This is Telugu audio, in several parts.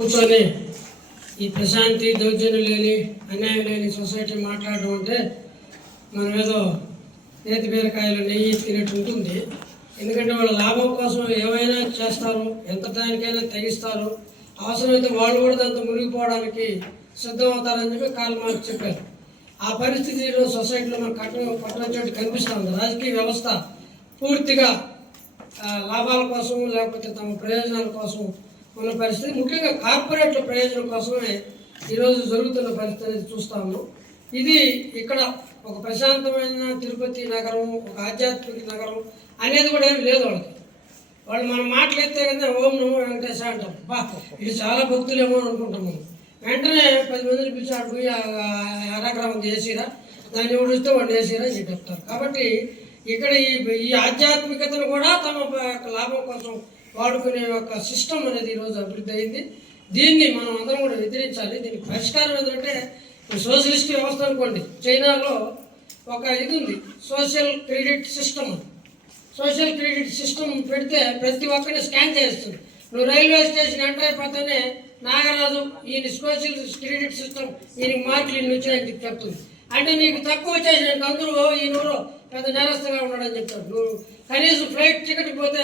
కూర్చొని ఈ ప్రశాంతి దౌర్జన్యం లేని అన్యాయం లేని సొసైటీ మాట్లాడడం అంటే మనం ఏదో నేతి బీరకాయలు నెయ్యి తినేట్టు ఉంటుంది. ఎందుకంటే వాళ్ళ లాభం కోసం ఏమైనా చేస్తారు ఎంత దానికైనా తెగిస్తారు. అవసరమైతే వాళ్ళు కూడా దాంతో మునిగిపోవడానికి సిద్ధమవుతారని చెప్పి కాల్ మార్క్ చెప్పారు. ఆ పరిస్థితిలో సొసైటీలో మనం కట్ట పట్టణం కనిపిస్తూ ఉంది. రాజకీయ వ్యవస్థ పూర్తిగా లాభాల కోసం లేకపోతే తమ ప్రయోజనాల కోసం ఉన్న పరిస్థితి. ముఖ్యంగా కార్పొరేట్ల ప్రయోజనం కోసమే ఈరోజు జరుగుతున్న పరిస్థితి అనేది ఇది ఇక్కడ ఒక ప్రశాంతమైన తిరుపతి నగరం ఒక ఆధ్యాత్మిక నగరం అనేది కూడా ఏమి లేదు వాళ్ళకి. వాళ్ళు మన మాట్లాడితే కదా ఓం నమో వెంకటేశ అంటారు. బా ఇది చాలా భక్తులేమో అనుకుంటాము వెంటనే పది మందిని పిలిచి ఆడు పోయి అరాగ్రామం చేసిరా దాన్ని ఎవరిస్తే వాడు చేసిరా అని చెప్తారు. కాబట్టి ఇక్కడ ఈ ఈ ఆధ్యాత్మికతను కూడా తమ యొక్క లాభం కోసం వాడుకునే ఒక సిస్టమ్ అనేది ఈరోజు అభివృద్ధి అయింది. దీన్ని మనం అందరం కూడా వ్యతిరేకించాలి దీనికి పరిష్కారం ఏంటంటే సోషలిస్ట్ వ్యవస్థ అనుకోండి. చైనాలో ఒక ఇది ఉంది. Social credit system. Social credit system పెడితే ప్రతి ఒక్కరిని స్కాన్ చేస్తుంది. నువ్వు రైల్వే స్టేషన్ ఎంటర్ అయిపోతేనే నాగరాజు ఈయన సోషల్ క్రెడిట్ సిస్టమ్ ఈయనకి మార్కులు ఇన్ని వచ్చాయని చెప్తుంది. అంటే నీకు తక్కువ వచ్చేసిన అందరూ ఈయన పెద్ద నేరస్తుగా ఉన్నాడని చెప్తారు. నువ్వు కనీసం ఫ్లైట్ టికెట్ పోతే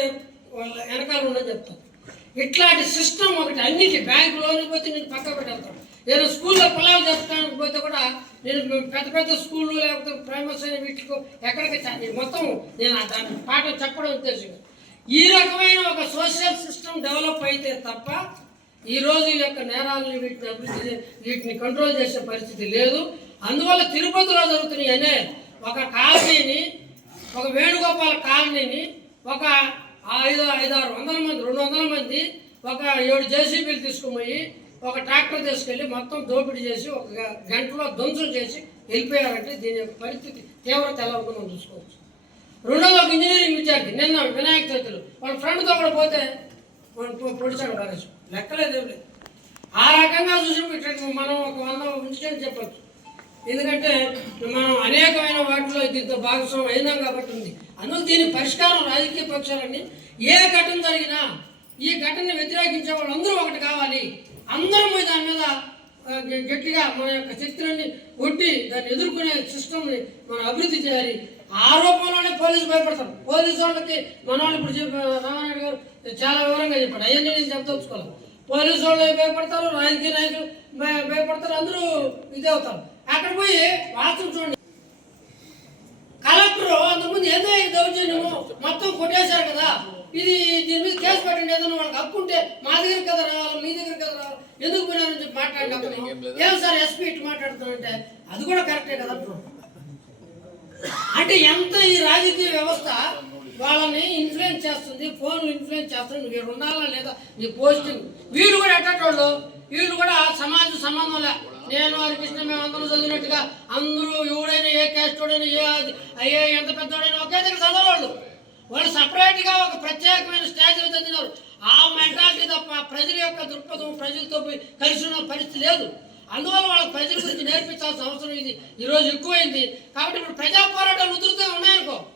వాళ్ళ వెనకాల ఉన్నది చెప్తాను ఇట్లాంటి సిస్టమ్ ఒకటి అన్నిటి బ్యాంక్ లోన్ పోతే నేను పక్క పెట్టేస్తాను. నేను స్కూల్లో పిల్లలు చెప్తానికి పోతే కూడా నేను పెద్ద పెద్ద స్కూళ్ళు లేకపోతే ఫేమస్ అయిన వీటికి ఎక్కడికి మొత్తం నేను దాని పాఠం చెప్పడం ఉద్దేశం. ఈ రకమైన ఒక సోషల్ సిస్టమ్ డెవలప్ అయితే తప్ప ఈ రోజు ఈ యొక్క నేరాలను వీటిని అభివృద్ధి వీటిని కంట్రోల్ చేసే పరిస్థితి లేదు. అందువల్ల తిరుపతిలో జరుగుతున్నాయి అనే ఒక కాలనీని ఒక వేణుగోపాల కాలనీని ఒక ఐదు ఐదారు వందల మంది రెండు వందల మంది ఒక ఏడు జేసీబీలు తీసుకుపోయి ఒక ట్రాక్టర్ తీసుకెళ్ళి మొత్తం దోపిడీ చేసి ఒక గంటలో ధ్వంసం చేసి వెళ్ళిపోయారంటే దీని యొక్క పరిస్థితి తీవ్రత ఎలా ఉందో మనం చూసుకోవచ్చు. రెండోది ఒక ఇంజనీరింగ్ విద్యార్థి నిన్న వినాయక చవితులు వాళ్ళ ఫ్రెండ్తో కూడా పోతే వాడు పొడిచాడు బాగా లెక్కలేదు లేదు. ఆ రకంగా చూసినప్పుడు ఇట్లా మనం ఒక వంద ఇన్సిడెంట్ చెప్పచ్చు. ఎందుకంటే మనం అనేకమైన వాటిలో దీంతో భాగస్వామ్యం అయినాం కాబట్టి ఉంది. అందుకు దీని పరిష్కారం రాజకీయ పక్షాలన్నీ ఏ ఘటన జరిగినా ఈ ఘటనని వ్యతిరేకించే వాళ్ళందరూ ఒకటి కావాలి. అందరం పోయి దాని మీద గ- గట్టిగా మన యొక్క శక్తులన్నీ కొట్టి దాన్ని ఎదుర్కొనే సిస్టమ్ని మనం అభివృద్ధి చేయాలి. ఆరోపణలోనే పోలీసు భయపడతారు. పోలీసు వాళ్ళకి మన వాళ్ళు ఇప్పుడు చెప్పి రామానాయుడు గారు చాలా వివరంగా చెప్పాడు అవన్నీ నేను చెప్పదలుచుకోవాలి పోలీసు వాళ్ళు భయపడతారు? రాజకీయ నాయకులు భయపడతారు. అందరూ ఇదే అవుతారు అక్కడ పోయి వాస్తవం చూడండి. దౌర్జన్యము మొత్తం కొట్టేశారు కదా. ఇది దీని మీద కేసు పెట్టండి. ఏదైనా వాళ్ళకి హక్కు ఉంటే మా దగ్గర కదా రావాలి మీ దగ్గర కదా రావాలి. ఎందుకు పోయినారని చెప్పి మాట్లాడినప్పుడు ఏం సార్ ఎస్పీ ఇటు మాట్లాడుతానంటే అది కూడా కరెక్టే కదా. అంటే ఎంత ఈ రాజకీయ వ్యవస్థ వాళ్ళని ఇన్ఫ్లుయెన్స్ చేస్తుంది ఫోన్లు ఇన్ఫ్లుయెన్స్ చేస్తుంది నువ్వు ఇక్కడ ఉండాలా లేదా నీ పోస్టింగ్ వీళ్ళు కూడా ఎట్టేటోళ్ళు వీళ్ళు కూడా సమాజ సంబంధం లే. నేను హరికృష్ణ మేము అందరూ చదివినట్టుగా అందరూ ఎవడైనా ఏ క్యాస్టోడైనా ఏ అది- అయ్యే ఎంత పెద్దోడైనా ఒకే దగ్గర చదవాలి వాళ్ళు సపరేట్గా ఒక ప్రత్యేకమైన స్టేజ్లో చదివినారు. ఆ మెంటాలిటీ తప్ప ప్రజల యొక్క దృక్పథం ప్రజలతో పోయి కలిసి ఉన్న పరిస్థితి లేదు. అందువల్ల వాళ్ళకి ప్రజల గురించి నేర్పించాల్సిన అవసరం ఇది. ఈరోజు ఎక్కువైంది. కాబట్టి ఇప్పుడు ప్రజా పోరాటాలు ఉధృతంగా ఉన్నాయనుకో.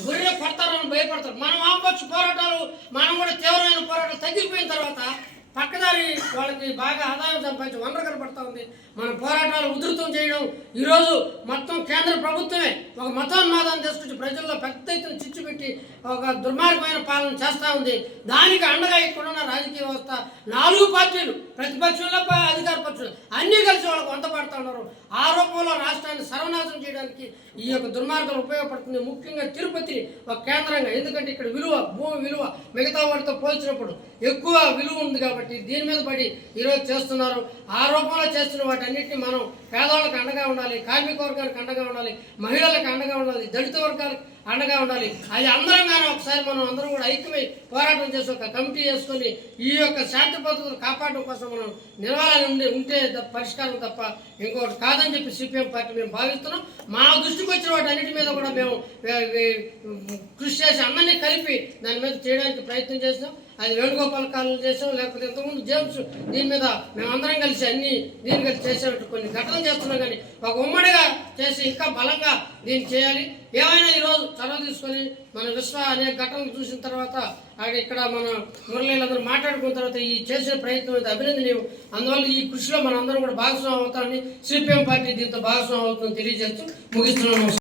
గురిలో కొడతారని భయపడతారు. మనం ఆపచ్చు పోరాటాలు. మనం కూడా తీవ్రమైన పోరాటాలు తగ్గిపోయిన తర్వాత పక్కదారి వాళ్ళకి బాగా ఆదాయం సంపాదించి వనరు కనపడతా ఉంది. మన పోరాటాలు ఉధృతం చేయడం ఈరోజు మొత్తం కేంద్ర ప్రభుత్వమే ఒక మతోన్మాదాన్ని తీసుకొచ్చి ప్రజల్లో పెద్ద ఎత్తున చిచ్చు పెట్టి ఒక దుర్మార్గమైన పాలన చేస్తూ ఉంది. దానికి అండగా ఇక్కడున్న రాజకీయ వ్యవస్థ నాలుగు పార్టీలు ప్రతిపక్షంలో అధికార పక్షులు అన్నీ కలిసి వాళ్ళకు వంత పడుతూ ఉన్నారు. ఆరోపణలో రాష్ట్రాన్ని సర్వనాశనం చేయడానికి ఈ యొక్క దుర్మార్గం ఉపయోగపడుతుంది. ముఖ్యంగా తిరుపతిని ఒక కేంద్రంగా. ఎందుకంటే ఇక్కడ విలువ భూమి విలువ మిగతా వాటితో పోల్చినప్పుడు ఎక్కువ విలువ ఉంది కాబట్టి దీని మీద పడి ఈరోజు చేస్తున్నారు. ఆరోపణలు చేస్తున్న వాటన్నిటిని మనం పేదవాళ్ళకి అండగా ఉండాలి కార్మిక వర్గానికి అండగా ఉండాలి మహిళలకు అండగా ఉండాలి దళిత వర్గాలకు అండగా ఉండాలి. అది అందరం కానీ ఒకసారి మనం అందరం కూడా ఐక్యమై పోరాటం చేసి ఒక కమిటీ వేసుకొని ఈ యొక్క శాంతి భద్రతను కాపాడడం కోసం మనం నిలవాలని ఉండే ఉంటే పరిష్కారం తప్ప ఇంకోటి కాదని చెప్పి సిపిఎం పార్టీ మేము భావిస్తున్నాం. మా దృష్టికి వచ్చిన వాటి అన్నిటి మీద కూడా మేము కృషి చేసి అందరినీ కలిపి దాని మీద చేయడానికి ప్రయత్నం చేస్తాం అది వేణుగోపాల్ కాలనీ చేసాం లేకపోతే ఇంతకుముందు జేమ్స్ దీని మీద మేమందరం కలిసి అన్ని దీని కలిసి చేసేటట్టు కొన్ని ఘటనలు చేస్తున్నాం కానీ ఒక ఉమ్మడిగా చేసి ఇంకా బలంగా దీన్ని చేయాలి. ఏమైనా ఈరోజు చొరవ తీసుకొని మన విశ్వ అనేక ఘటనలు చూసిన తర్వాత అక్కడ ఇక్కడ మన మురళీలందరూ మాట్లాడుకున్న తర్వాత ఈ చేసిన ప్రయత్నం అయితే అభినందనీయం. అందువల్ల ఈ కృషిలో మనందరం కూడా భాగస్వామ్యం అవుతామని సిపిఎం పార్టీ దీంతో భాగస్వామ్యం అవుతుందని తెలియజేస్తూ ముగిస్తున్నాము